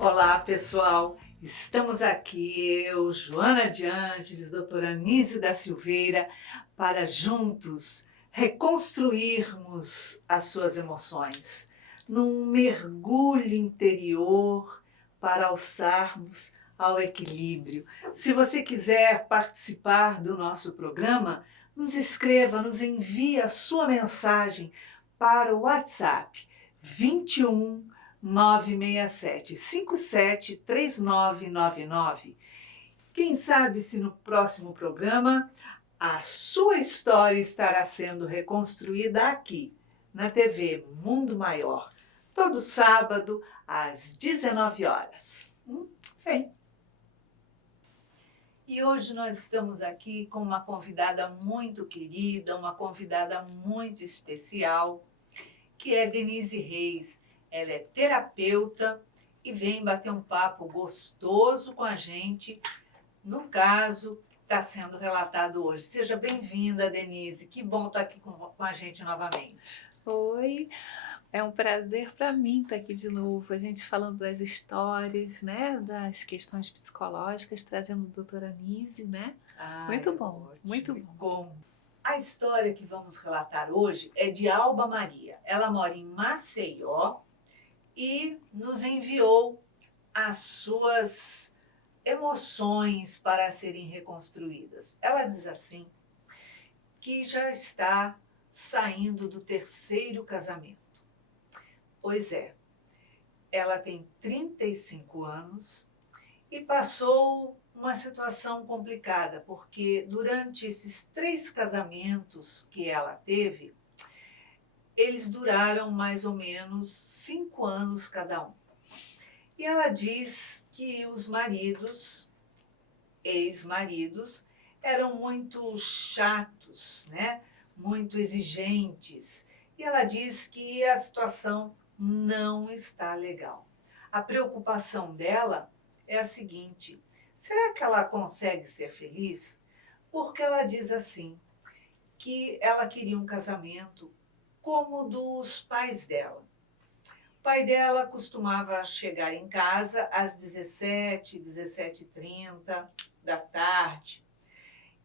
Olá, pessoal! Estamos aqui, eu, Joana de Ângeles, doutora Anísio da Silveira, para juntos reconstruirmos as suas emoções, num mergulho interior para alçarmos ao equilíbrio. Se você quiser participar do nosso programa, nos escreva, nos envie a sua mensagem para o WhatsApp 21 967 57 3999. Quem sabe se no próximo programa a sua história estará sendo reconstruída aqui, na TV Mundo Maior, todo sábado às 19 horas. Vem! E hoje nós estamos aqui com uma convidada muito querida, uma convidada muito especial, que é Denise Reis. Ela é terapeuta e vem bater um papo gostoso com a gente no caso que está sendo relatado hoje. Seja bem-vinda, Denise. Que bom estar aqui com a gente novamente. Oi, é um prazer para mim estar aqui de novo, a gente falando das histórias, né, das questões psicológicas, trazendo a doutora Anise, né? Muito bom, Ótimo, muito que bom. bom. A história que vamos relatar hoje é de Alba Maria. Ela mora em Maceió e nos enviou as suas emoções para serem reconstruídas. Ela diz assim, que já está saindo do terceiro casamento. Pois é, ela tem 35 anos e passou uma situação complicada, porque durante esses 3 casamentos que ela teve, eles duraram mais ou menos 5 anos cada um. E ela diz que os maridos, ex-maridos, eram muito chatos, né? Muito exigentes. E ela diz que a situação não está legal. A preocupação dela é a seguinte: será que ela consegue ser feliz? Porque ela diz assim, que ela queria um casamento como o dos pais dela. O pai dela costumava chegar em casa às 17, 17h30 da tarde.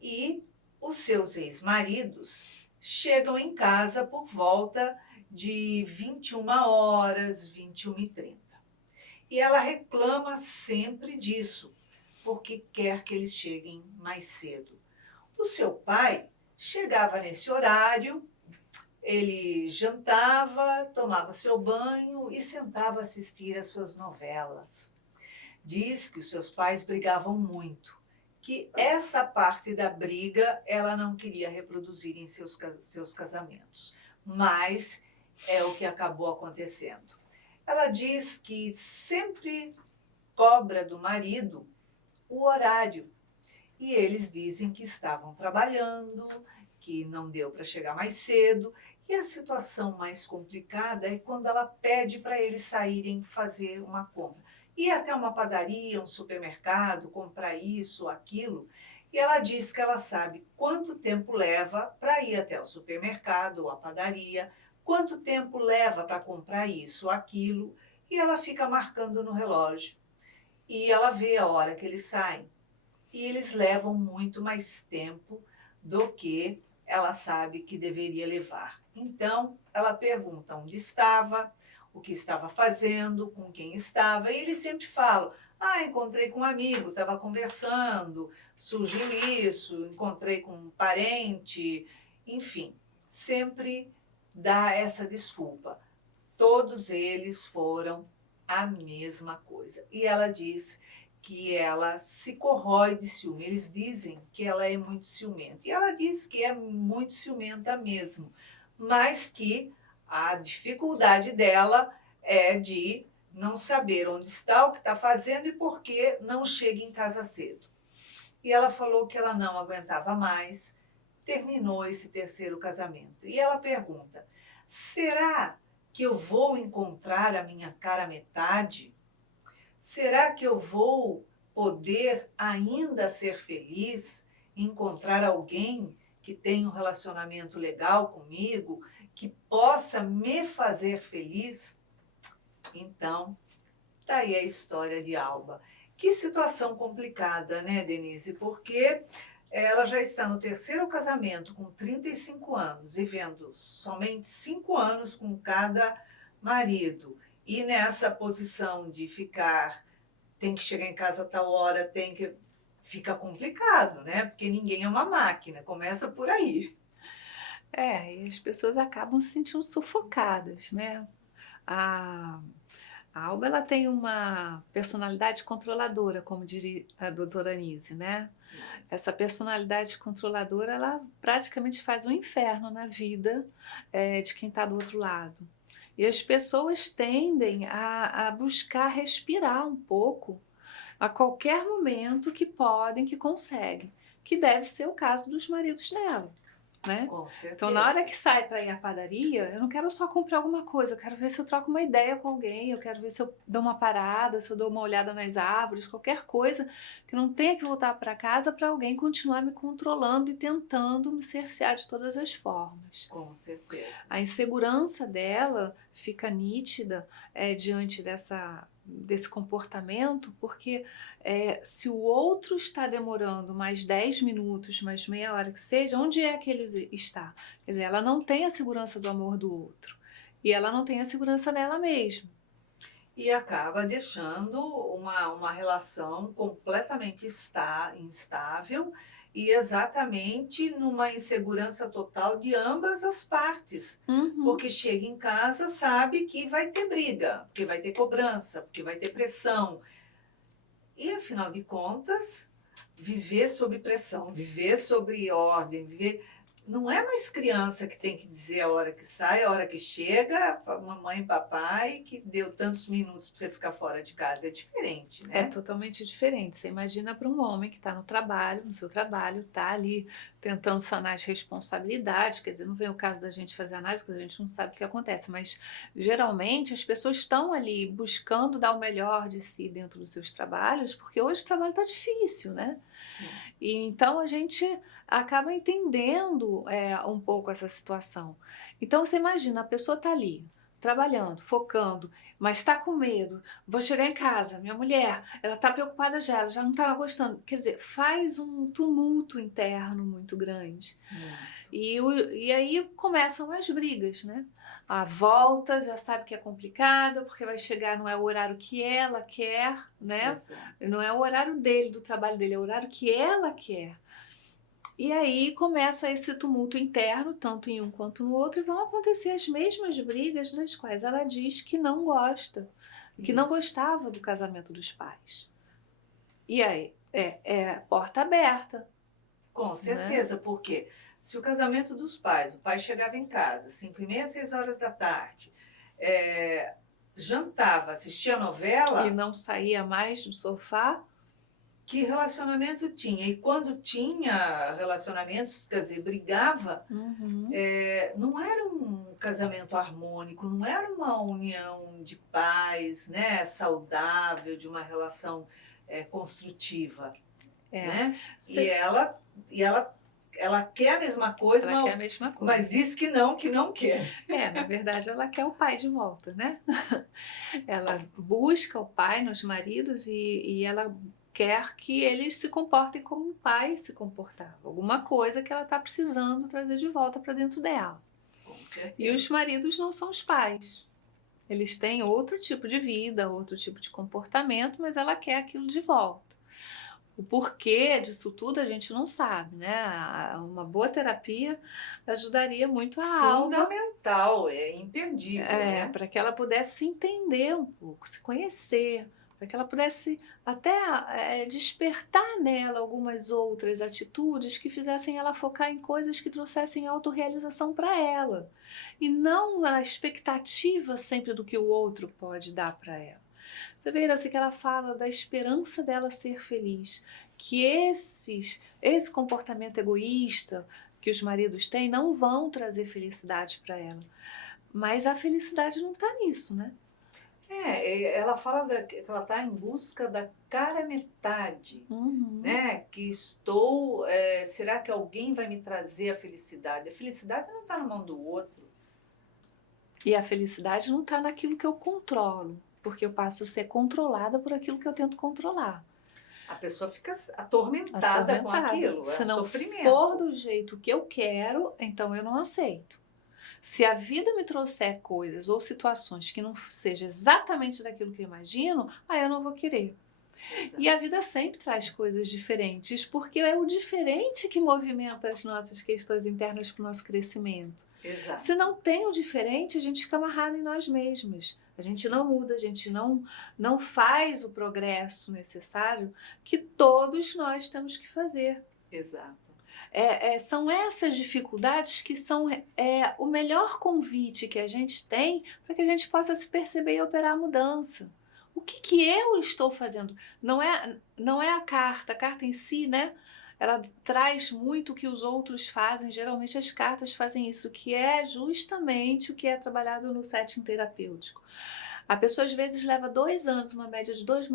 E os seus ex-maridos chegam em casa por volta de 21 horas, 21h30. E ela reclama sempre disso, porque quer que eles cheguem mais cedo. O seu pai chegava nesse horário, ele jantava, tomava seu banho e sentava a assistir às suas novelas. Diz que os seus pais brigavam muito, que essa parte da briga ela não queria reproduzir em seus casamentos, mas é o que acabou acontecendo. Ela diz que sempre cobra do marido o horário, e eles dizem que estavam trabalhando, que não deu para chegar mais cedo. E a situação mais complicada é quando ela pede para eles saírem fazer uma compra. Ir até uma padaria, um supermercado, comprar isso, aquilo. E ela diz que ela sabe quanto tempo leva para ir até o supermercado ou a padaria, quanto tempo leva para comprar isso, aquilo, e ela fica marcando no relógio. E ela vê a hora que eles saem. E eles levam muito mais tempo do que ela sabe que deveria levar. Então, ela pergunta onde estava, o que estava fazendo, com quem estava, e eles sempre falam: ah, encontrei com um amigo, estava conversando, surgiu isso, encontrei com um parente, enfim, sempre dá essa desculpa. Todos eles foram a mesma coisa. E ela diz que ela se corrói de ciúme. Eles dizem que ela é muito ciumenta. E ela diz que é muito ciumenta mesmo, mas que a dificuldade dela é de não saber onde está, o que está fazendo e por que não chega em casa cedo. E ela falou que ela não aguentava mais, terminou esse terceiro casamento. E ela pergunta: será que eu vou encontrar a minha cara metade? Será que eu vou poder ainda ser feliz, encontrar alguém que tenha um relacionamento legal comigo, que possa me fazer feliz? Então, Tá aí a história de Alba. Que situação complicada, né, Denise? Porque ela já está no terceiro casamento, com 35 anos, vivendo somente 5 anos com cada marido. E nessa posição de ficar, tem que chegar em casa a tal hora, tem que. Fica complicado, né? Porque ninguém é uma máquina, começa por aí. E as pessoas acabam se sentindo sufocadas, né? A, a Alba ela tem uma personalidade controladora, como diria a doutora Anise, né? Essa personalidade controladora, ela praticamente faz um inferno na vida de quem está do outro lado. E as pessoas tendem a buscar respirar um pouco a qualquer momento que podem, que conseguem, que deve ser o caso dos maridos dela, né? Com Então, na hora certeza. que sai para ir à padaria, eu não quero só comprar alguma coisa, eu quero ver se eu troco uma ideia com alguém, eu quero ver se eu dou uma parada, se eu dou uma olhada nas árvores, qualquer coisa que não tenha que voltar para casa para alguém continuar me controlando e tentando me cercear de todas as formas. Com certeza. A insegurança dela fica nítida diante desse comportamento, porque se o outro está demorando mais 10 minutos, mais meia hora que seja, onde é que ele está? Quer dizer, ela não tem a segurança do amor do outro. E ela não tem a segurança nela mesma. E acaba deixando uma relação completamente instável e exatamente numa insegurança total de ambas as partes. Uhum. Porque chega em casa, sabe que vai ter briga, porque vai ter cobrança, porque vai ter pressão. E, afinal de contas, viver sob pressão, viver sob ordem, viver. Não é mais criança que tem que dizer a hora que sai, a hora que chega, mamãe e papai, que deu tantos minutos para você ficar fora de casa. É diferente, É né? totalmente diferente. Você imagina para um homem que está no trabalho, no seu trabalho, está ali tentando sanar as responsabilidades. Quer dizer, não vem o caso da gente fazer análise, porque a gente não sabe o que acontece, mas geralmente as pessoas estão ali buscando dar o melhor de si dentro dos seus trabalhos, porque hoje o trabalho está difícil, né? Sim. E então a gente acaba entendendo um pouco essa situação. Então você imagina, a pessoa está ali, trabalhando, focando, mas está com medo. Vou chegar em casa, minha mulher, ela está preocupada já, ela já não estava gostando. Quer dizer, faz um tumulto interno muito grande. E aí começam as brigas, né? A volta já sabe que é complicada, porque vai chegar, não é o horário que ela quer, né? Exato. Não é o horário dele, do trabalho dele, é o horário que ela quer. E aí começa esse tumulto interno, tanto em um quanto no outro, e vão acontecer as mesmas brigas das quais ela diz que não gosta, que não Isso. gostava do casamento dos pais. E aí, porta aberta. Com certeza, porque se o casamento dos pais, o pai chegava em casa, 5h30, 6 horas da tarde, jantava, assistia novela. E não saía mais do sofá. Que relacionamento tinha? E quando tinha relacionamentos, quer dizer, brigava, não era um casamento harmônico, não era uma união de paz, né, saudável, de uma relação construtiva. Né? Ela quer a mesma coisa, Ela quer a mesma coisa. mas diz que não quer. Na verdade, ela quer o pai de volta, né? Ela busca o pai nos maridos e ela quer que eles se comportem como o pai se comportava. Alguma coisa que ela está precisando trazer de volta para dentro dela. Com certeza. E os maridos não são os pais. Eles têm outro tipo de vida, outro tipo de comportamento, mas ela quer aquilo de volta. O porquê disso tudo a gente não sabe, né? Uma boa terapia ajudaria muito a Alba. Fundamental, é imperdível, né? Para que ela pudesse se entender um pouco, se conhecer, para que ela pudesse até despertar nela algumas outras atitudes que fizessem ela focar em coisas que trouxessem autorrealização para ela. E não a expectativa sempre do que o outro pode dar para ela. Você vê assim que ela fala da esperança dela ser feliz, que esse comportamento egoísta que os maridos têm não vão trazer felicidade para ela. Mas a felicidade não está nisso, né? Ela fala que ela está em busca da cara metade, né? Que será que alguém vai me trazer a felicidade? A felicidade não está na mão do outro. E a felicidade não está naquilo que eu controlo. porque eu passo a ser controlada por aquilo que eu tento controlar. A pessoa fica atormentada com aquilo, Se é não sofrimento. for do jeito que eu quero, então eu não aceito. Se a vida me trouxer coisas ou situações que não seja exatamente daquilo que eu imagino, aí eu não vou querer. Exato. E a vida sempre traz coisas diferentes, porque é o diferente que movimenta as nossas questões internas para o nosso crescimento. Exato. Se não tem o diferente, a gente fica amarrado em nós mesmos. A gente não muda, a gente não faz o progresso necessário que todos nós temos que fazer. Exato. São essas dificuldades que são o melhor convite que a gente tem para que a gente possa se perceber e operar a mudança. O que eu estou fazendo? Não é a carta em si, né? Ela traz muito o que os outros fazem, geralmente as cartas fazem isso, que é justamente o que é trabalhado no setting terapêutico. A pessoa às vezes leva 2 anos, uma média de 2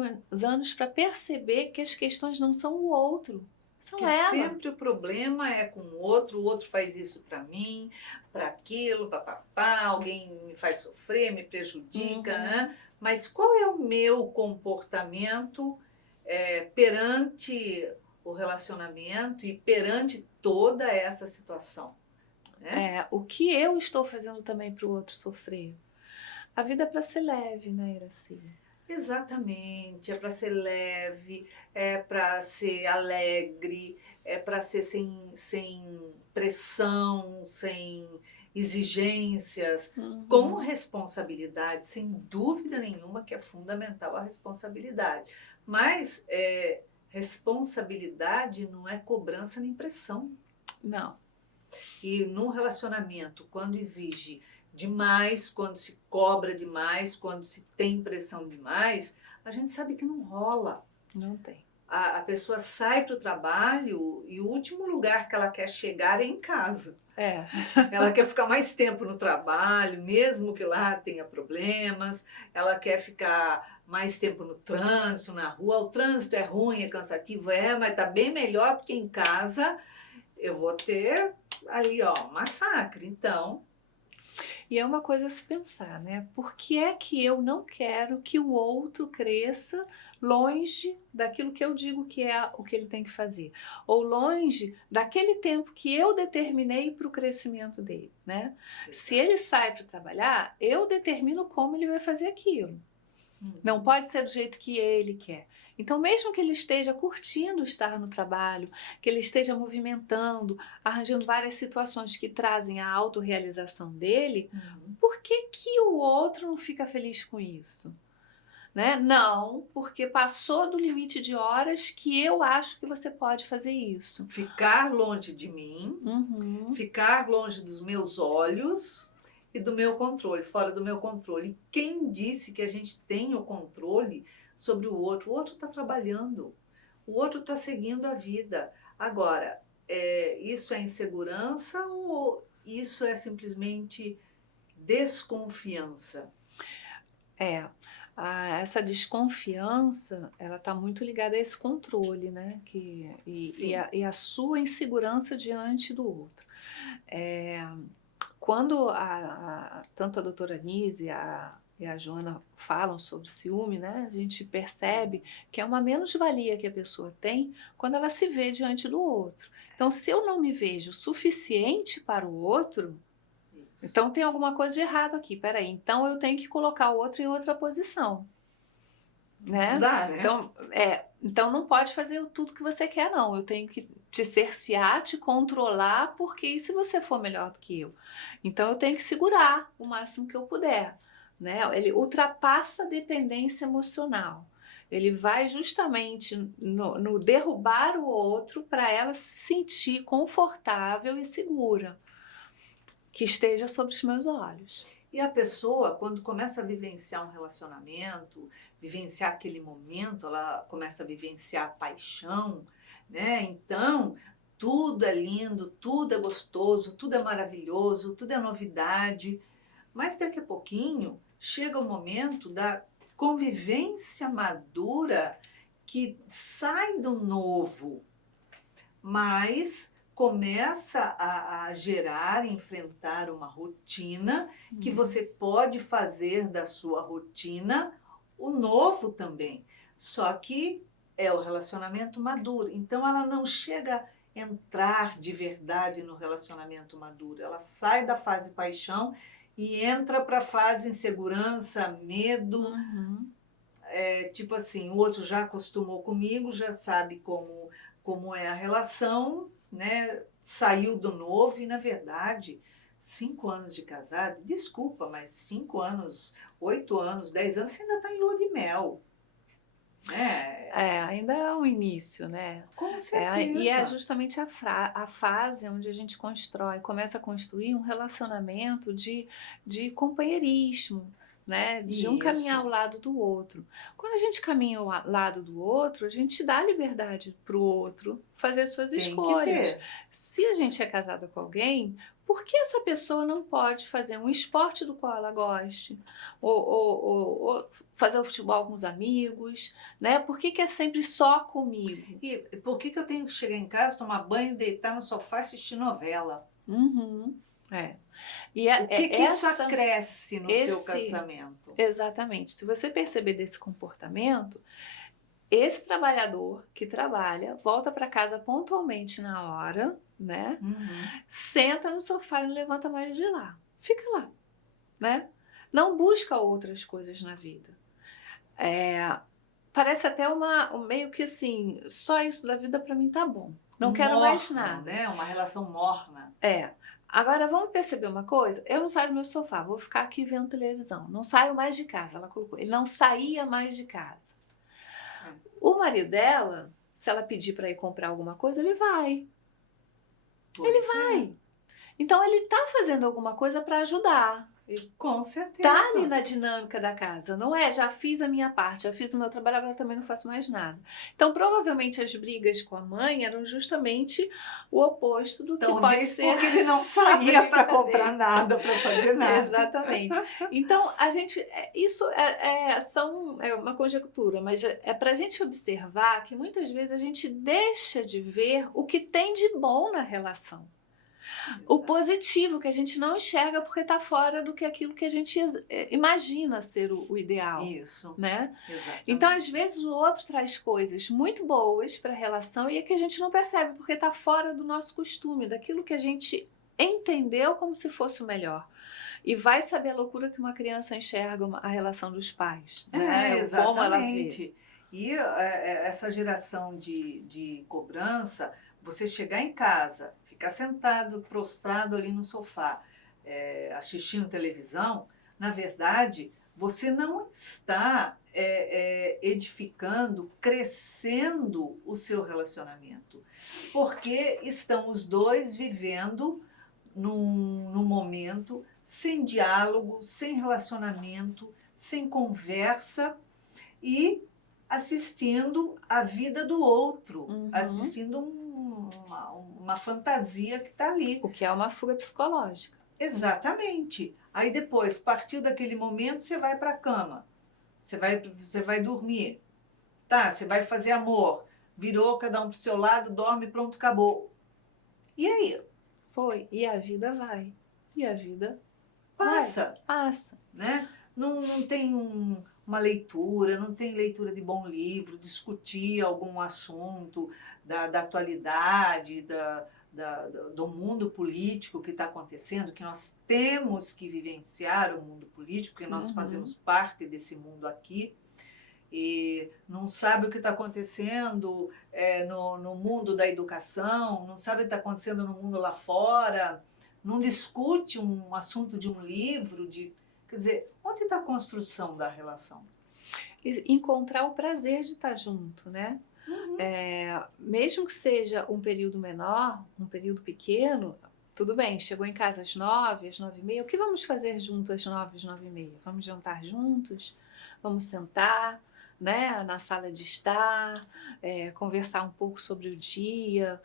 anos, para perceber que as questões não são o outro. Que sempre o problema é com o outro faz isso para mim, para aquilo, papapá, alguém me faz sofrer, me prejudica, né? Mas qual é o meu comportamento perante o relacionamento e perante toda essa situação? Né? O que eu estou fazendo também para o outro sofrer? A vida é para ser leve, né, Iraci? Exatamente, é para ser leve, é para ser alegre, é para ser sem pressão, sem exigências, com responsabilidade, sem dúvida nenhuma que é fundamental a responsabilidade. Mas responsabilidade não é cobrança nem pressão. Não. E num relacionamento, quando exige demais, quando se cobra demais, quando se tem pressão demais, a gente sabe que não rola. Não tem. A pessoa sai para o trabalho e o último lugar que ela quer chegar é em casa. Ela quer ficar mais tempo no trabalho, mesmo que lá tenha problemas. Ela quer ficar mais tempo no trânsito, na rua. O trânsito é ruim, é cansativo, mas está bem melhor porque em casa eu vou ter ali, ó, um massacre. Então... E é uma coisa a se pensar, né? Por que é que eu não quero que o outro cresça longe daquilo que eu digo que é o que ele tem que fazer? Ou longe daquele tempo que eu determinei para o crescimento dele, né? Exato. Se ele sai para trabalhar, eu determino como ele vai fazer aquilo. Não pode ser do jeito que ele quer. Então, mesmo que ele esteja curtindo estar no trabalho, que ele esteja movimentando, arranjando várias situações que trazem a autorrealização dele, por que o outro não fica feliz com isso? Né? Não, porque passou do limite de horas que eu acho que você pode fazer isso. Ficar longe de mim, ficar longe dos meus olhos e do meu controle, fora do meu controle. E quem disse que a gente tem o controle sobre o outro? O outro está trabalhando, o outro está seguindo a vida. Agora, isso é insegurança ou isso é simplesmente desconfiança? Essa desconfiança, ela está muito ligada a esse controle, né? E a sua insegurança diante do outro. Quando tanto a doutora Nise e a Joana falam sobre ciúme, né, a gente percebe que é uma menos-valia que a pessoa tem quando ela se vê diante do outro. Então, se eu não me vejo suficiente para o outro, então tem alguma coisa de errado aqui. Peraí, então eu tenho que colocar o outro em outra posição. Né? Não dá, né? Então não pode fazer tudo que você quer, não. Eu tenho que te cercear, te controlar, porque e se você for melhor do que eu? Então eu tenho que segurar o máximo que eu puder. Né? Ele ultrapassa a dependência emocional. Ele vai justamente no derrubar o outro para ela se sentir confortável e segura. Que esteja sob os meus olhos. E a pessoa, quando começa a vivenciar um relacionamento, vivenciar aquele momento, ela começa a vivenciar a paixão, né? Então, tudo é lindo, tudo é gostoso, tudo é maravilhoso, tudo é novidade. Mas daqui a pouquinho, chega o momento da convivência madura que sai do novo, mas começa a gerar, enfrentar uma rotina que você pode fazer da sua rotina o novo também. Só que é o relacionamento maduro. Então ela não chega a entrar de verdade no relacionamento maduro. Ela sai da fase paixão e entra para a fase insegurança, medo. Uhum. Tipo assim, o outro já acostumou comigo, já sabe como é a relação, né? Saiu do novo e, na verdade, 5 anos de casado, desculpa, mas 5 anos, 8 anos, 10 anos, você ainda está em lua de mel, né? Ainda é o início, né? Com E é certeza. justamente a fase onde a gente começa a construir um relacionamento de companheirismo, né? De um caminhar ao Isso, lado do outro. Quando a gente caminha ao lado do outro, a gente dá liberdade para o outro fazer suas tem que escolhas. ter. Se a gente é casada com alguém, por que essa pessoa não pode fazer um esporte do qual ela goste? Ou fazer o futebol com os amigos, né? Por que que é sempre só comigo? E por que que eu tenho que chegar em casa, tomar banho, deitar no sofá e assistir novela? Uhum. É. O que É que isso essa acresce no seu esse casamento? exatamente. Se você perceber desse comportamento, esse trabalhador que trabalha, volta para casa pontualmente na hora, né, Uhum. senta no sofá e não levanta mais de lá. Fica lá, né. Não busca outras coisas na vida. Parece até meio que assim: "Só isso da vida para mim tá bom, não Um quero mais morno, nada". né, uma relação morna. É. Agora vamos perceber uma coisa? Eu não saio do meu sofá, vou ficar aqui vendo televisão. Não saio mais de casa, ela colocou. Ele não saía mais de casa. É, O marido dela, se ela pedir para ir comprar alguma coisa, ele vai. Ele pois é, vai. Então ele tá fazendo alguma coisa para ajudar. Ele com tá ali certeza. na dinâmica da casa, não é? Já fiz a minha parte, já fiz o meu trabalho, agora também não faço mais nada. Então, provavelmente as brigas com a mãe eram justamente o oposto do que pode Talvez ser porque ele não a saía para briga comprar dele. nada, para fazer nada. Exatamente. Então, a gente, isso é uma conjectura, mas é para a gente observar que muitas vezes a gente deixa de ver o que tem de bom na relação. O Exato. positivo que a gente não enxerga porque está fora do que aquilo que a gente imagina ser o ideal, Isso, né? Então, às exatamente. vezes, o outro traz coisas muito boas para a relação e é que a gente não percebe porque está fora do nosso costume, daquilo que a gente entendeu como se fosse o melhor. E vai saber a loucura que uma criança enxerga a relação dos pais, né? O como ela vê. Exatamente. E essa geração de cobrança, você chegar em casa, ficar sentado, prostrado ali no sofá, assistindo televisão, na verdade, você não está edificando, crescendo o seu relacionamento, porque estão os dois vivendo num momento sem diálogo, sem relacionamento, sem conversa e assistindo a vida do outro, Uhum. assistindo uma fantasia que está ali. O que é uma fuga psicológica. Exatamente. Aí depois, partiu daquele momento, você vai para a cama, você vai dormir, tá? Você vai fazer amor, virou cada um para o seu lado, dorme, pronto, acabou. E aí? Foi. E a vida vai. E a vida vai. Passa. Passa. Né? Não tem uma leitura, não tem leitura de bom livro, discutir algum assunto da atualidade, do mundo político que está acontecendo, que nós temos que vivenciar o mundo político, porque nós Uhum. fazemos parte desse mundo aqui, e não sabe o que está acontecendo no mundo da educação, não sabe o que está acontecendo no mundo lá fora, não discute um assunto de um livro, quer dizer, onde está a construção da relação? Encontrar o prazer de estar junto, né? Uhum. Mesmo que seja um período menor, um período pequeno, tudo bem, chegou em casa às 9, às 9h30, o que vamos fazer junto às 9, às 9h30? Vamos jantar juntos? Vamos sentar, né, na sala de estar, conversar um pouco sobre o dia.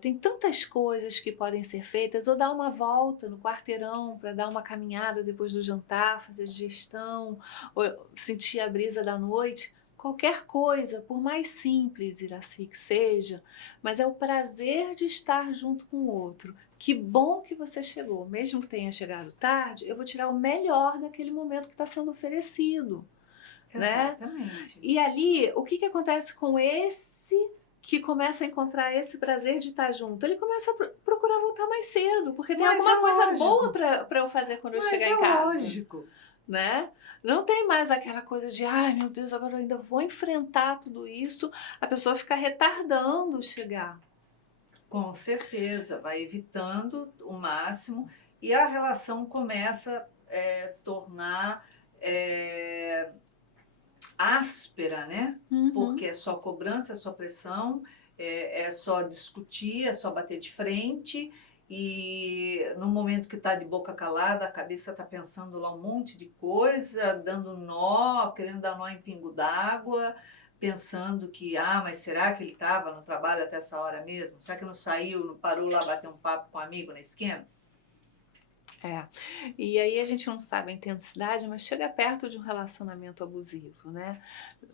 Tem tantas coisas que podem ser feitas, ou dar uma volta no quarteirão para dar uma caminhada depois do jantar, fazer digestão, ou sentir a brisa da noite. Qualquer coisa, por mais simples, Iraci, que seja, mas é o prazer de estar junto com o outro. Que bom que você chegou, mesmo que tenha chegado tarde, eu vou tirar o melhor daquele momento que está sendo oferecido, né? Exatamente. E ali, o que acontece com esse que começa a encontrar esse prazer de estar junto? Ele começa a procurar voltar mais cedo, porque tem Mas alguma é coisa lógico, boa para eu fazer quando eu mas chegar é em casa, lógico. né? Não tem mais aquela coisa de, ai meu Deus, agora eu ainda vou enfrentar tudo isso, a pessoa fica retardando chegar. Com certeza, vai evitando o máximo e a relação começa a tornar áspera, né? Porque Uhum. é só cobrança, é só pressão, é só discutir, é só bater de frente. E no momento que está de boca calada, a cabeça está pensando lá um monte de coisa, dando nó, querendo dar nó em pingo d'água, pensando que, mas será que ele estava no trabalho até essa hora mesmo? Será que não saiu, não parou lá bater um papo com um amigo na esquina? É, e aí a gente não sabe a intensidade, mas chega perto de um relacionamento abusivo, né?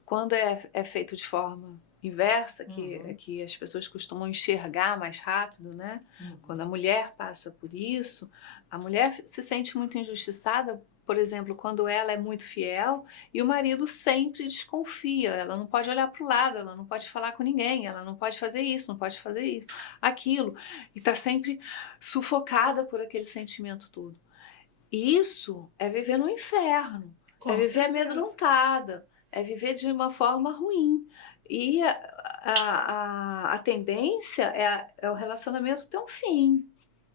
Quando é feito de forma inversa, Uhum, que as pessoas costumam enxergar mais rápido, né? Quando uhum. a mulher passa por isso, a mulher se sente muito injustiçada, por exemplo, quando ela é muito fiel e o marido sempre desconfia, ela não pode olhar para o lado, ela não pode falar com ninguém, ela não pode fazer isso, não pode fazer isso, aquilo, e está sempre sufocada por aquele sentimento todo. Isso é viver no inferno, é Com viver certeza. amedrontada, é viver de uma forma ruim. E a tendência é o relacionamento ter um fim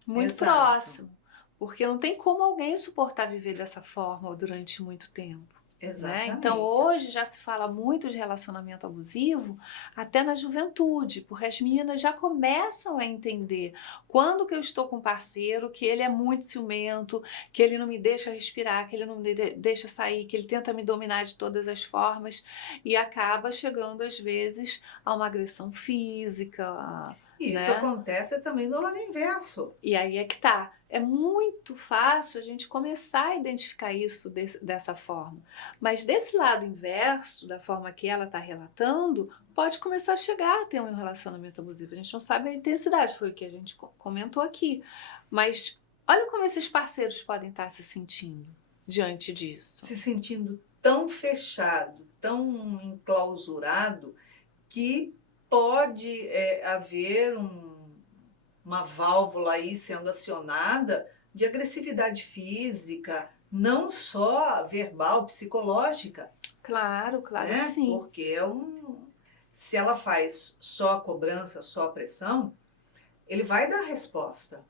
muito Exato, próximo, porque não tem como alguém suportar viver dessa forma durante muito tempo. Né? Então exatamente. hoje já se fala muito de relacionamento abusivo até na juventude, porque as meninas já começam a entender quando que eu estou com um parceiro, que ele é muito ciumento, que ele não me deixa respirar, que ele não me deixa sair, que ele tenta me dominar de todas as formas e acaba chegando às vezes a uma agressão física, Isso né? acontece também do lado inverso. E aí é que tá. É muito fácil a gente começar a identificar isso dessa forma. Mas desse lado inverso, da forma que ela está relatando, pode começar a chegar a ter um relacionamento abusivo. A gente não sabe a intensidade, foi o que a gente comentou aqui. Mas olha como esses parceiros podem estar se sentindo diante disso. Se sentindo tão fechado, tão enclausurado, que pode haver uma válvula aí sendo acionada de agressividade física, não só verbal, psicológica, Claro, claro que né? sim. Porque se ela faz só cobrança, só pressão, ele vai dar resposta.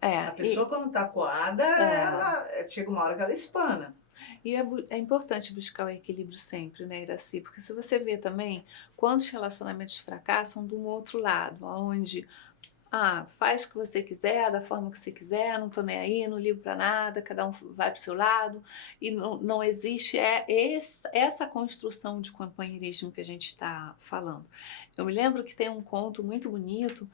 A É, pessoa, quando está coada, é, ela chega uma hora que ela espana. E é importante buscar o equilíbrio sempre, né, Iraci? Porque se você vê também quantos relacionamentos fracassam de um outro lado, onde faz o que você quiser, da forma que você quiser, não tô nem aí, não ligo para nada, cada um vai pro seu lado, e não existe essa construção de companheirismo que a gente está falando. Eu me lembro que tem um conto muito bonito,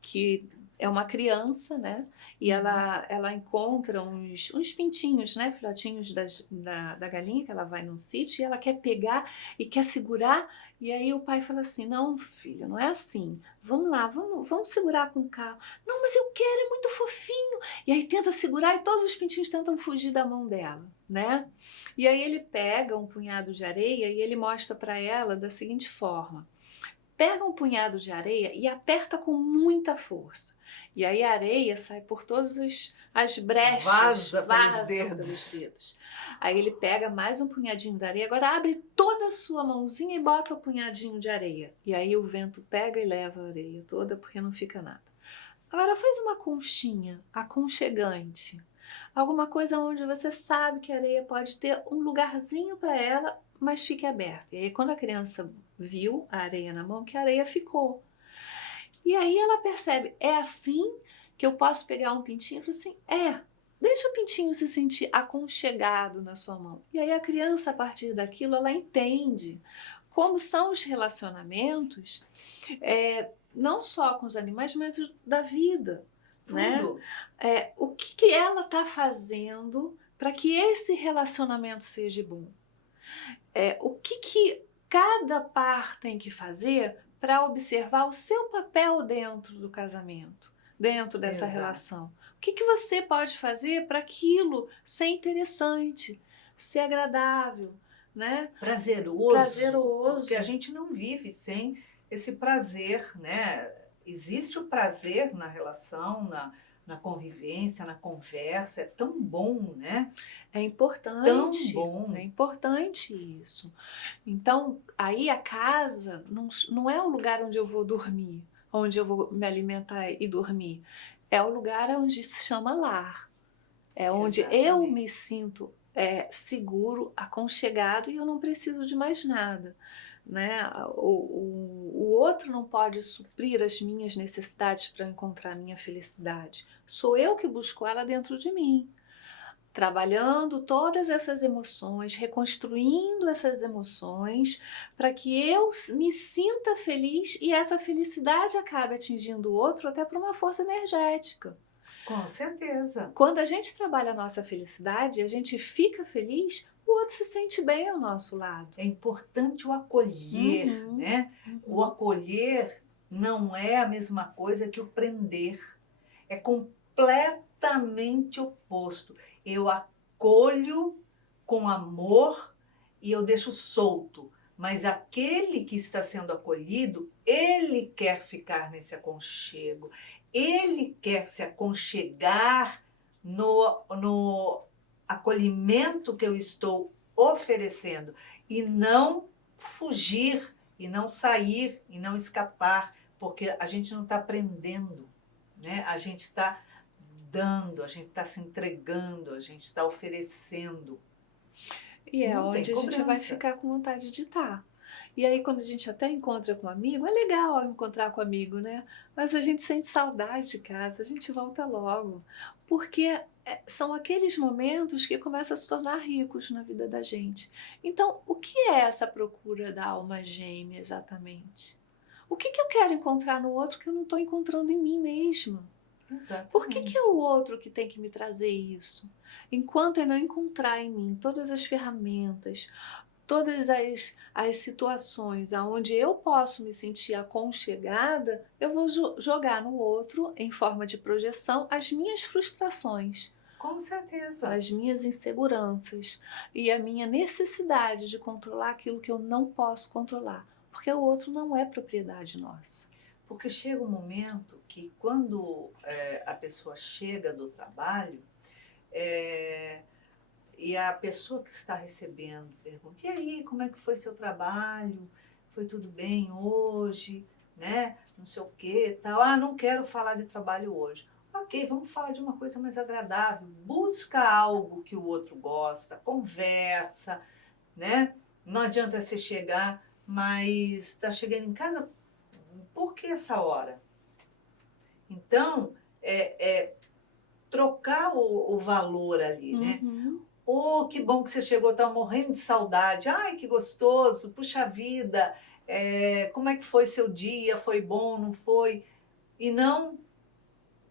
que é uma criança, né? E Uhum. ela encontra uns pintinhos, né? Filhotinhos da galinha, que ela vai num sítio e ela quer pegar e quer segurar. E aí o pai fala assim: não, filha, não é assim. Vamos lá, vamos segurar com calma. Não, mas eu quero, é muito fofinho. E aí tenta segurar e todos os pintinhos tentam fugir da mão dela, né? E aí ele pega um punhado de areia e ele mostra para ela da seguinte forma: pega um punhado de areia e aperta com muita força. E aí a areia sai por todas as brechas, Vaza pelos vaza pelos dedos. dedos. Aí ele pega mais um punhadinho de areia, agora abre toda a sua mãozinha e bota o punhadinho de areia. E aí o vento pega e leva a areia toda porque não fica nada. Agora faz uma conchinha aconchegante. Alguma coisa onde você sabe que a areia pode ter um lugarzinho para ela, mas fique aberta. E aí quando a criança viu a areia na mão, que a areia ficou. E aí ela percebe, é assim que eu posso pegar um pintinho? Eu falo assim, deixa o pintinho se sentir aconchegado na sua mão. E aí a criança, a partir daquilo, ela entende como são os relacionamentos, não só com os animais, mas da vida, né? Tudo. O que ela está fazendo para que esse relacionamento seja bom? O que cada par tem que fazer para observar o seu papel dentro do casamento, dentro dessa Exato. relação? O que você pode fazer para aquilo ser interessante? ser agradável, né? Prazeroso, Prazeroso. porque a gente não vive sem esse prazer, né? Existe o prazer na relação, na convivência, na conversa, é tão bom, né? É Tão importante, bom. é importante isso. Então, aí a casa não é o lugar onde eu vou dormir, onde eu vou me alimentar e dormir. É o lugar onde se chama lar. É onde eu Exatamente. me sinto seguro, aconchegado e eu não preciso de mais nada, né? O outro não pode suprir as minhas necessidades para encontrar a minha felicidade. Sou eu que busco ela dentro de mim, trabalhando todas essas emoções, reconstruindo essas emoções, para que eu me sinta feliz e essa felicidade acabe atingindo o outro até por uma força energética. Com certeza. Quando a gente trabalha a nossa felicidade, a gente fica feliz, o outro se sente bem ao nosso lado. É importante o acolher, né? O acolher não é a mesma coisa que o prender. É completamente oposto. Eu acolho com amor e eu deixo solto. Mas aquele que está sendo acolhido, ele quer ficar nesse aconchego. Ele quer se aconchegar no acolhimento que eu estou oferecendo e não fugir, e não sair, e não escapar, porque a gente não está aprendendo, né? A gente está dando, a gente está se entregando, a gente está oferecendo. E é Não tem onde a gente vai cobrança. ficar com vontade de estar. E aí, quando a gente até encontra com um amigo, é legal encontrar com um amigo, né? Mas a gente sente saudade de casa, a gente volta logo. Porque são aqueles momentos que começam a se tornar ricos na vida da gente. Então, o que é essa procura da alma gêmea exatamente? O que eu quero encontrar no outro que eu não estou encontrando em mim mesma? Por que Exatamente. é o outro que tem que me trazer isso? Enquanto eu não encontrar em mim todas as ferramentas, todas as situações onde eu posso me sentir aconchegada, eu vou jogar no outro, em forma de projeção, as minhas frustrações, Com certeza. as minhas inseguranças e a minha necessidade de controlar aquilo que eu não posso controlar, porque o outro não é propriedade nossa. Porque chega um momento que quando a pessoa chega do trabalho, e a pessoa que está recebendo pergunta, e aí, como é que foi seu trabalho? Foi tudo bem hoje? Né? Não sei o que, tal. Ah, não quero falar de trabalho hoje. Ok, vamos falar de uma coisa mais agradável. Busca algo que o outro gosta, conversa, né? Não adianta você chegar, mas está chegando em casa, por que essa hora? Então, trocar o valor ali, né? Oh, que bom que você chegou, estava morrendo de saudade. Ai, que gostoso, puxa vida, como é que foi seu dia? Foi bom, não foi? E não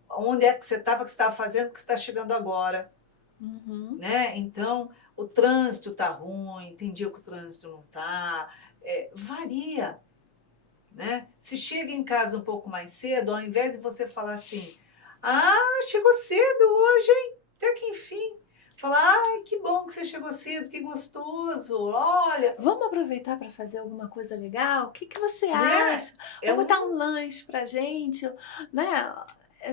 onde é que você estava fazendo, o que você está chegando agora. Né? Então, o trânsito está ruim, tem dia que o trânsito não está, varia. Né? Se chega em casa um pouco mais cedo, ao invés de você falar assim, ah, chegou cedo hoje, hein? Até que enfim. Falar, ai, que bom que você chegou cedo, que gostoso, olha. Vamos aproveitar para fazer alguma coisa legal? O que você Né? acha? Vamos dar um lanche para gente, né?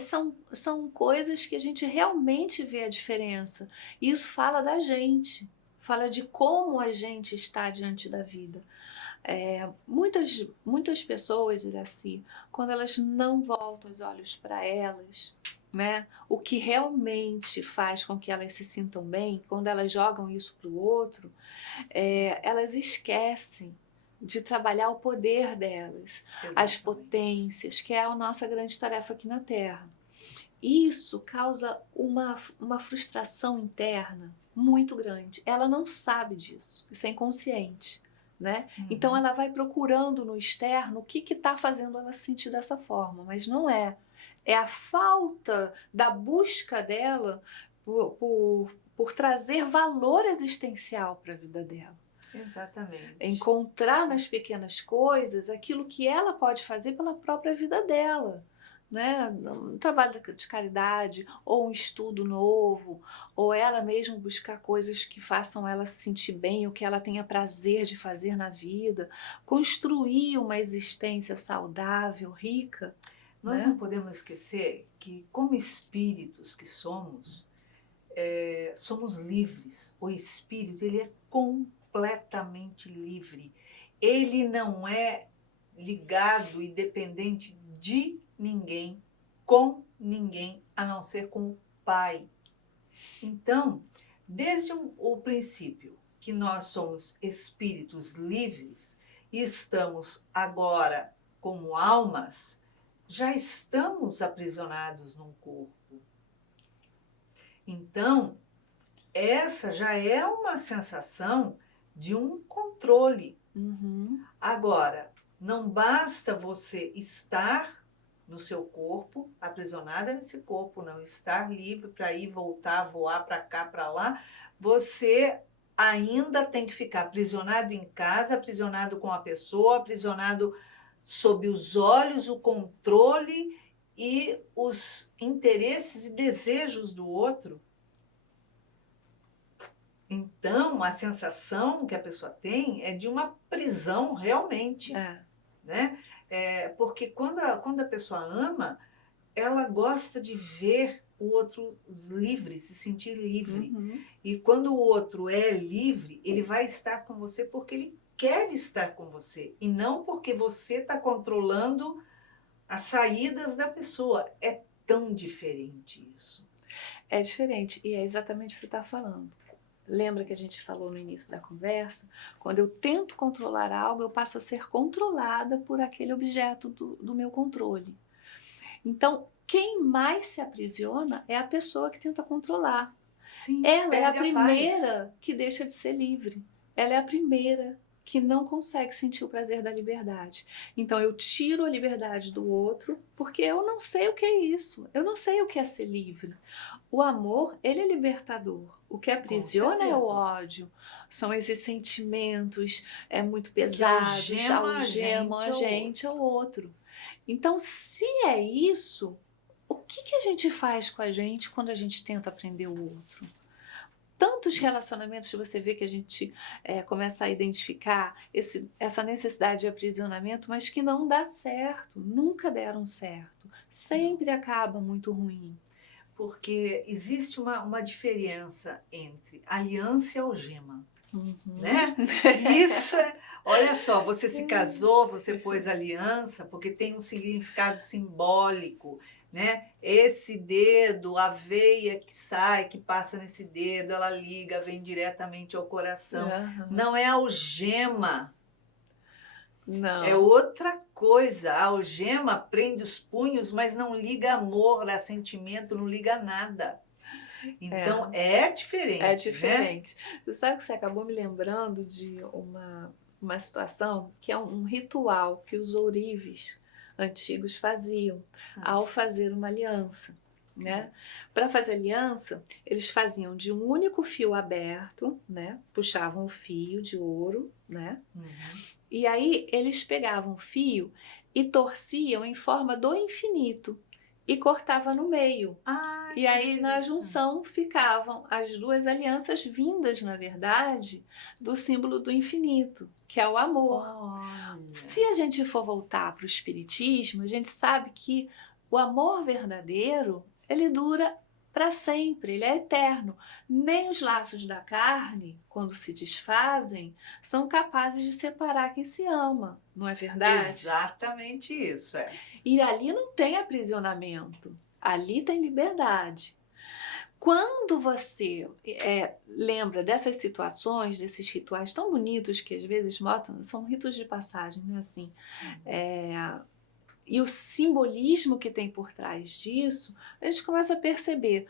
São coisas que a gente realmente vê a diferença. E isso fala da gente, fala de como a gente está diante da vida. Muitas pessoas, Iraci, quando elas não voltam os olhos para elas, né, o que realmente faz com que elas se sintam bem, quando elas jogam isso para o outro, elas esquecem de trabalhar o poder delas, as Exatamente. potências, que é a nossa grande tarefa aqui na Terra. Isso causa uma frustração interna muito grande. Ela não sabe disso, isso é inconsciente. Né? Então ela vai procurando no externo o que está fazendo ela se sentir dessa forma, mas não é. É a falta da busca dela por trazer valor existencial para a vida dela. Exatamente. Encontrar nas pequenas coisas aquilo que ela pode fazer pela própria vida dela. né, um trabalho de caridade, ou um estudo novo, ou ela mesma buscar coisas que façam ela se sentir bem, o que ela tenha prazer de fazer na vida, construir uma existência saudável, rica, Nós não né? podemos esquecer que, como espíritos que somos, somos livres. O espírito, ele é completamente livre. Ele não é ligado e dependente de ninguém, com ninguém, a não ser com o Pai. Então, desde o princípio que nós somos espíritos livres e estamos agora como almas, já estamos aprisionados num corpo. Então, essa já é uma sensação de um controle. Uhum. Agora, não basta você estar no seu corpo, aprisionada nesse corpo, não estar livre para ir, voltar, voar para cá, para lá, você ainda tem que ficar aprisionado em casa, aprisionado com a pessoa, aprisionado sob os olhos, o controle e os interesses e desejos do outro. Então, a sensação que a pessoa tem é de uma prisão realmente, né? Porque quando a pessoa ama, ela gosta de ver o outro livre, se sentir livre. Uhum. E quando o outro é livre, ele vai estar com você porque ele quer estar com você e não porque você está controlando as saídas da pessoa. É tão diferente isso. É diferente, e é exatamente o que você está falando. Lembra que a gente falou no início da conversa? Quando eu tento controlar algo, eu passo a ser controlada por aquele objeto do meu controle. Então, quem mais se aprisiona é a pessoa que tenta controlar. Sim, Ela é a perde a paz. primeira que deixa de ser livre. Ela é a primeira que não consegue sentir o prazer da liberdade. Então eu tiro a liberdade do outro porque eu não sei o que é isso. Eu não sei o que é ser livre. O amor, ele é libertador. O que aprisiona é o certeza. ódio. São esses sentimentos muito Que pesados, algema algemam a gente ao outro. Então, se é isso, o que a gente faz com a gente quando a gente tenta aprender o outro? Tantos relacionamentos você vê que a gente começa a identificar essa necessidade de aprisionamento, mas que não dá certo, nunca deram certo. Sempre acaba muito ruim. Porque existe uma diferença entre aliança e algema, Uhum. né? Isso é... Olha só, você se casou, você pôs aliança, porque tem um significado simbólico, né? Esse dedo, a veia que sai, que passa nesse dedo, ela liga, vem diretamente ao coração. Uhum. Não é algema. Não. É outra coisa. A algema prende os punhos, mas não liga amor, a sentimento, não liga nada. Então, é diferente. É diferente. Né? Você sabe que você acabou me lembrando de uma situação que é um ritual que os ourives antigos faziam ao fazer uma aliança. Né? Para fazer aliança, eles faziam de um único fio aberto, né? Puxavam o fio de ouro, né? E aí eles pegavam o fio e torciam em forma do infinito e cortava no meio. E aí na junção ficavam as duas alianças vindas, na verdade, do símbolo do infinito, que é o amor. Se a gente for voltar para o espiritismo, a gente sabe que o amor verdadeiro, ele dura para sempre, ele é eterno. Nem os laços da carne, quando se desfazem, são capazes de separar quem se ama, não é verdade? Exatamente isso, é. E ali não tem aprisionamento, ali tem liberdade. Quando você lembra dessas situações, desses rituais tão bonitos que às vezes mostram, são ritos de passagem, né? Assim, e o simbolismo que tem por trás disso, a gente começa a perceber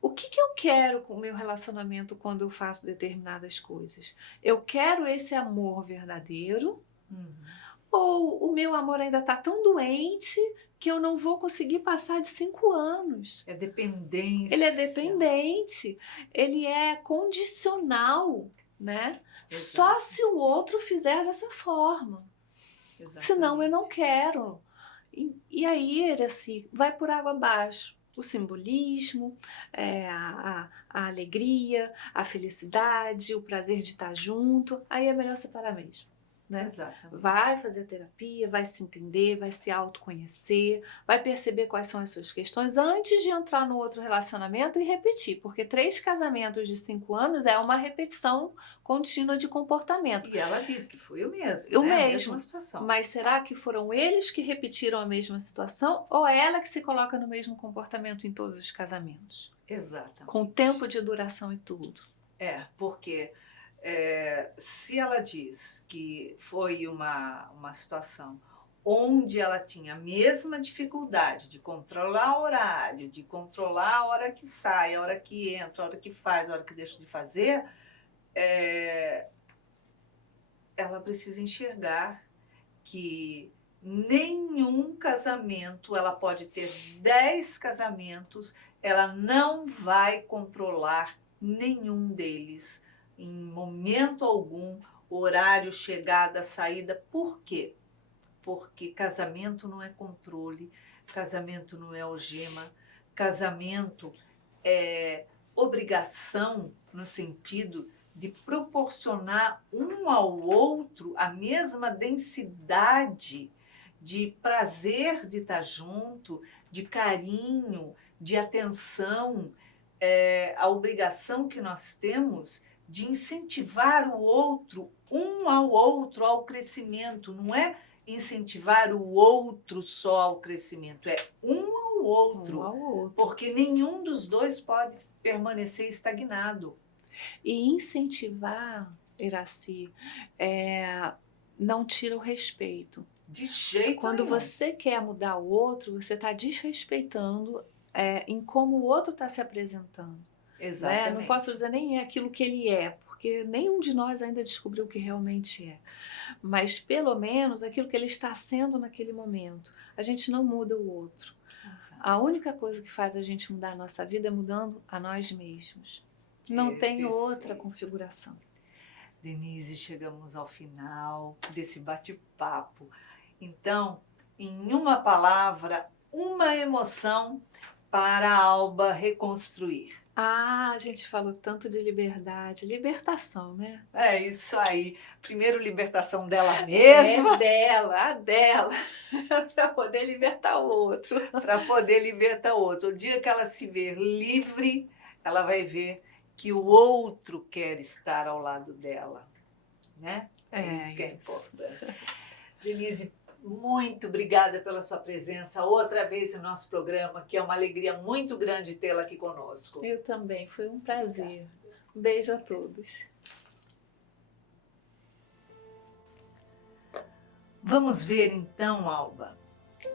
o que eu quero com o meu relacionamento quando eu faço determinadas coisas. Eu quero esse amor verdadeiro, ou o meu amor ainda está tão doente que eu não vou conseguir passar de 5 anos. É dependência. Ele é dependente, ele é condicional, né? Exato. Só se o outro fizer dessa forma. Exatamente. Senão eu não quero. E aí, Iraci, vai por água abaixo. O simbolismo, a alegria, a felicidade, o prazer de estar junto, aí é melhor separar mesmo, né? Exatamente. Vai fazer terapia, vai se entender, vai se autoconhecer, vai perceber quais são as suas questões antes de entrar no outro relacionamento e repetir, porque 3 casamentos de 5 anos é uma repetição contínua de comportamento. E ela diz que foi o mesmo, O né? A mesmo, mesma situação. mas será que foram eles que repetiram a mesma situação ou ela que se coloca no mesmo comportamento em todos os casamentos? Exatamente. Com tempo de duração e tudo. Porque se ela diz que foi uma situação onde ela tinha a mesma dificuldade de controlar o horário, de controlar a hora que sai, a hora que entra, a hora que faz, a hora que deixa de fazer, ela precisa enxergar que nenhum casamento, ela pode ter 10 casamentos, ela não vai controlar nenhum deles em momento algum, horário, chegada, saída. Por quê? Porque casamento não é controle, casamento não é algema, casamento é obrigação no sentido de proporcionar um ao outro a mesma densidade de prazer de estar junto, de carinho, de atenção, a obrigação que nós temos de incentivar o outro, um ao outro, ao crescimento. Não é incentivar o outro só ao crescimento, é um ao outro. Um ao outro. Porque nenhum dos dois pode permanecer estagnado. E incentivar, Iraci, não tira o respeito. De jeito Quando nenhum. você quer mudar o outro, você está desrespeitando em como o outro está se apresentando. Exatamente. Né? Não posso dizer nem é aquilo que ele é, porque nenhum de nós ainda descobriu o que realmente é. Mas pelo menos aquilo que ele está sendo naquele momento. A gente não muda o outro. Exato. A única coisa que faz a gente mudar a nossa vida é mudando a nós mesmos. Não tem outra configuração. Denise, chegamos ao final desse bate-papo. Então, em uma palavra, uma emoção para a Alba reconstruir. A gente falou tanto de liberdade, libertação, né? É isso aí. Primeiro, libertação dela mesma. A dela, para poder libertar o outro. Para poder libertar o outro. O dia que ela se ver livre, ela vai ver que o outro quer estar ao lado dela, né? É isso que é importante. Denise, muito obrigada pela sua presença outra vez no nosso programa, que é uma alegria muito grande tê-la aqui conosco. Eu também, foi um prazer. Um beijo a todos. Vamos ver então, Alba,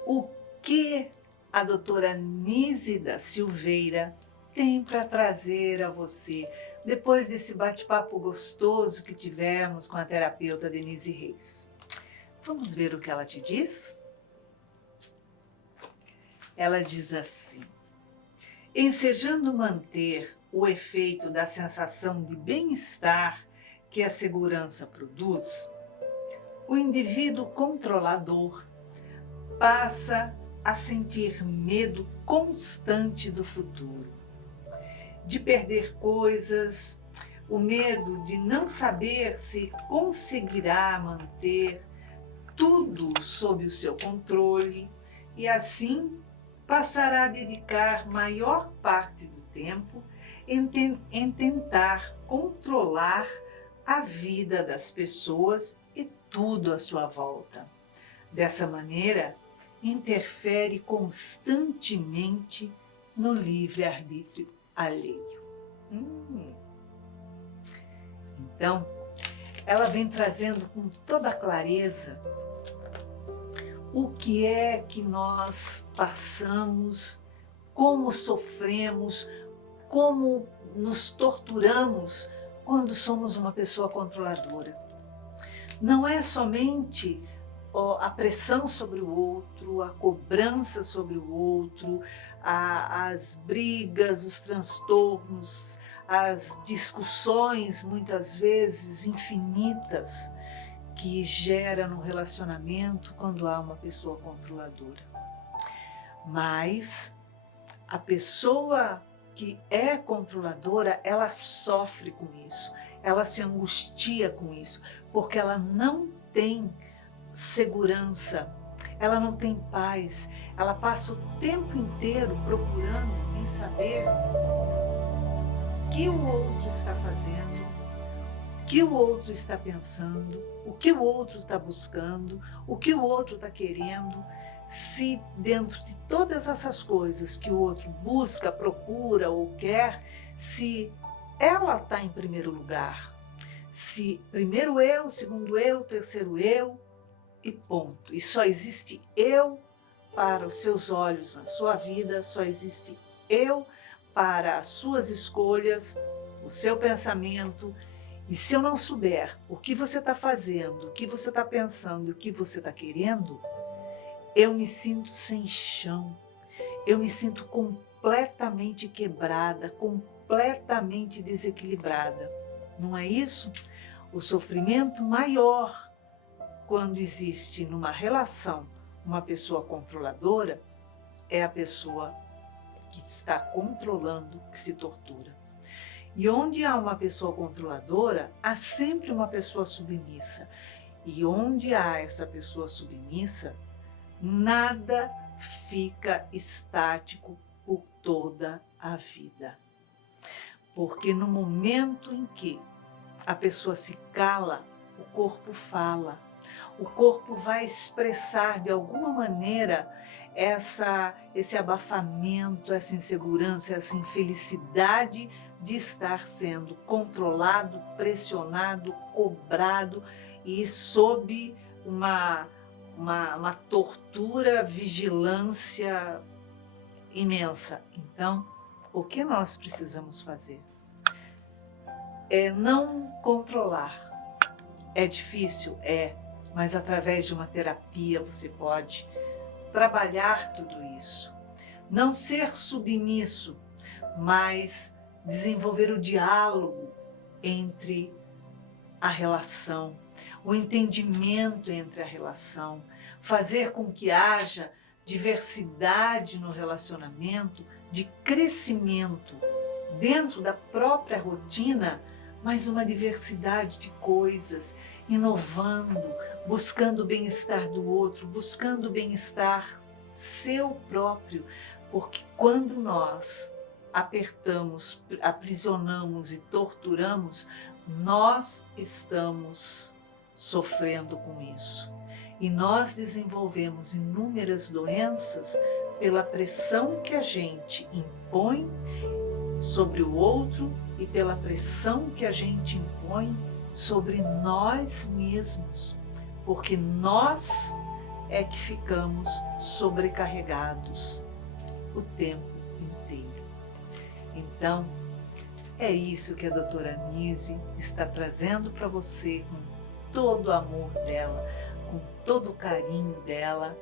o que a doutora Nízida Silveira tem para trazer a você depois desse bate-papo gostoso que tivemos com a terapeuta Denise Reis. Vamos ver o que ela te diz? Ela diz assim: ensejando manter o efeito da sensação de bem-estar que a segurança produz, o indivíduo controlador passa a sentir medo constante do futuro, de perder coisas, o medo de não saber se conseguirá manter tudo sob o seu controle e assim passará a dedicar maior parte do tempo em tentar controlar a vida das pessoas e tudo à sua volta. Dessa maneira, interfere constantemente no livre-arbítrio alheio. Então, ela vem trazendo com toda clareza o que é que nós passamos, como sofremos, como nos torturamos quando somos uma pessoa controladora. Não é somente a pressão sobre o outro, a cobrança sobre o outro, as brigas, os transtornos, as discussões, muitas vezes infinitas, que gera no relacionamento quando há uma pessoa controladora. Mas a pessoa que é controladora, ela sofre com isso, ela se angustia com isso, porque ela não tem segurança, ela não tem paz, ela passa o tempo inteiro procurando em saber o que o outro está fazendo, o que o outro está pensando, o que o outro está buscando, o que o outro está querendo. Se dentro de todas essas coisas que o outro busca, procura ou quer, se ela está em primeiro lugar, se primeiro eu, segundo eu, terceiro eu e ponto. E só existe eu para os seus olhos na sua vida, só existe eu para as suas escolhas, o seu pensamento. E se eu não souber o que você está fazendo, o que você está pensando e o que você está querendo, eu me sinto sem chão, eu me sinto completamente quebrada, completamente desequilibrada. Não é isso? O sofrimento maior quando existe numa relação uma pessoa controladora é a pessoa que está controlando, que se tortura. E onde há uma pessoa controladora, há sempre uma pessoa submissa. E onde há essa pessoa submissa, nada fica estático por toda a vida. Porque no momento em que a pessoa se cala, o corpo fala. O corpo vai expressar de alguma maneira esse abafamento, essa insegurança, essa infelicidade de estar sendo controlado, pressionado, cobrado e sob uma tortura, vigilância imensa. Então, o que nós precisamos fazer? É não controlar. É difícil? É, mas através de uma terapia você pode trabalhar tudo isso. Não ser submisso, mas desenvolver o diálogo entre a relação, o entendimento entre a relação, fazer com que haja diversidade no relacionamento, de crescimento dentro da própria rotina, mas uma diversidade de coisas, inovando, buscando o bem-estar do outro, buscando o bem-estar seu próprio, porque quando nós apertamos, aprisionamos e torturamos, nós estamos sofrendo com isso. E nós desenvolvemos inúmeras doenças pela pressão que a gente impõe sobre o outro e pela pressão que a gente impõe sobre nós mesmos, porque nós é que ficamos sobrecarregados o tempo inteiro. Então, é isso que a doutora Nise está trazendo para você com todo o amor dela, com todo o carinho dela,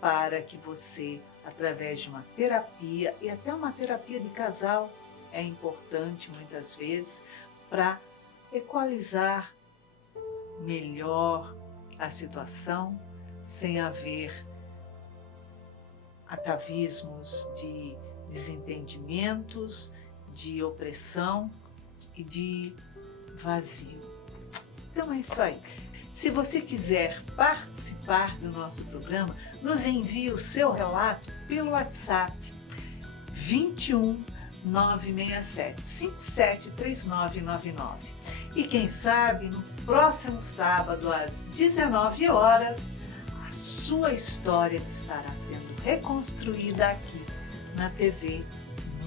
para que você, através de uma terapia, e até uma terapia de casal, é importante muitas vezes, para equalizar melhor a situação, sem haver atavismos de desentendimentos, de opressão e de vazio. Então é isso aí. Se você quiser participar do nosso programa, nos envie o seu relato pelo WhatsApp 21 967 573999. E quem sabe no próximo sábado às 19 horas, a sua história estará sendo reconstruída aqui na TV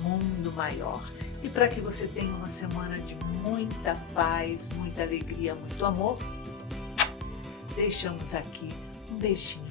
Mundo Maior. E para que você tenha uma semana de muita paz, muita alegria, muito amor, deixamos aqui um beijinho